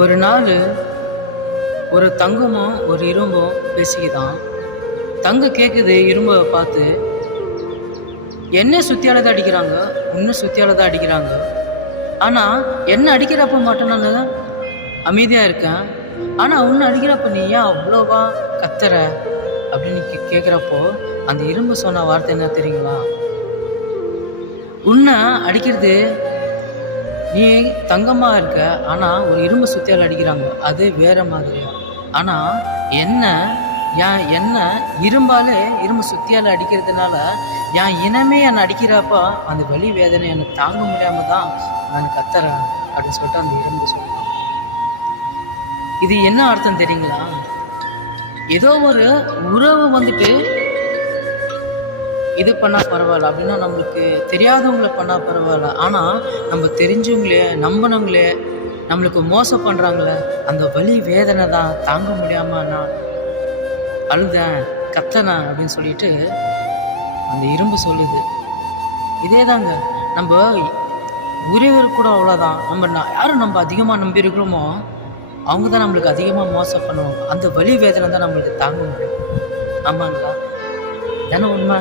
ஒரு நாள் ஒரு தங்கமும் ஒரு இரும்பும் பேசிக்கிதான். தங்கம் கேட்குது இரும்பை பார்த்து, என்ன சுத்தியால தான் அடிக்கிறாங்க, உன்னை சுத்தியால தான் அடிக்கிறாங்க. ஆனால் என்ன அடிக்கிறப்ப மட்டும் நான் அமைதியாக இருக்கேன். ஆனால் உன்னை அடிக்கிறப்ப நீ ஏன் அவ்வளோவா கத்துற அப்படின்னு கேட்குறப்போ அந்த இரும்பு சொன்ன வார்த்தை என்ன தெரியுங்களா? உன்னை அடிக்கிறது நீ தங்கமாக இருக்க, ஆனால் ஒரு இரும்பு சுத்தியால் அடிக்கிறாங்க, அது வேற மாதிரியா. ஆனால் என்ன இரும்பாலே இரும்பு சுத்தியால் அடிக்கிறதுனால என் இனமே என்னை அடிக்கிறப்ப அந்த வலி வேதனை எனக்கு தாங்க முடியாம தான் நான் கத்துறேன் அப்படின்னு சொல்லிட்டு அந்த இரும்பு சொல்லுவாங்க. இது என்ன அர்த்தம் தெரியுங்களா? ஏதோ ஒரு உறவு வந்துட்டு இது பண்ணால் பரவாயில்ல அப்படின்னா, நம்மளுக்கு தெரியாதவங்களை பண்ணால் பரவாயில்ல, ஆனால் நம்ம தெரிஞ்சவங்களே நம்பினவங்களே நம்மளுக்கு மோசம் பண்ணுறாங்களே, அந்த வலி வேதனை தான் தாங்க முடியாமல் நான் அழுதேன் கத்தனேன் அப்படின்னு சொல்லிட்டு அந்த இரும்பு சொல்லுது. இதே தாங்க நம்ம உறவினர் கூட அவ்வளோதான். யாரும் நம்ம அதிகமாக நம்பி இருக்கிறோமோ அவங்க தான் நம்மளுக்கு அதிகமாக மோசம் பண்ணுவாங்க. அந்த வலி வேதனை தான் நம்மளுக்கு தாங்க முடியும். ஆமாங்களா? தானே உண்மை.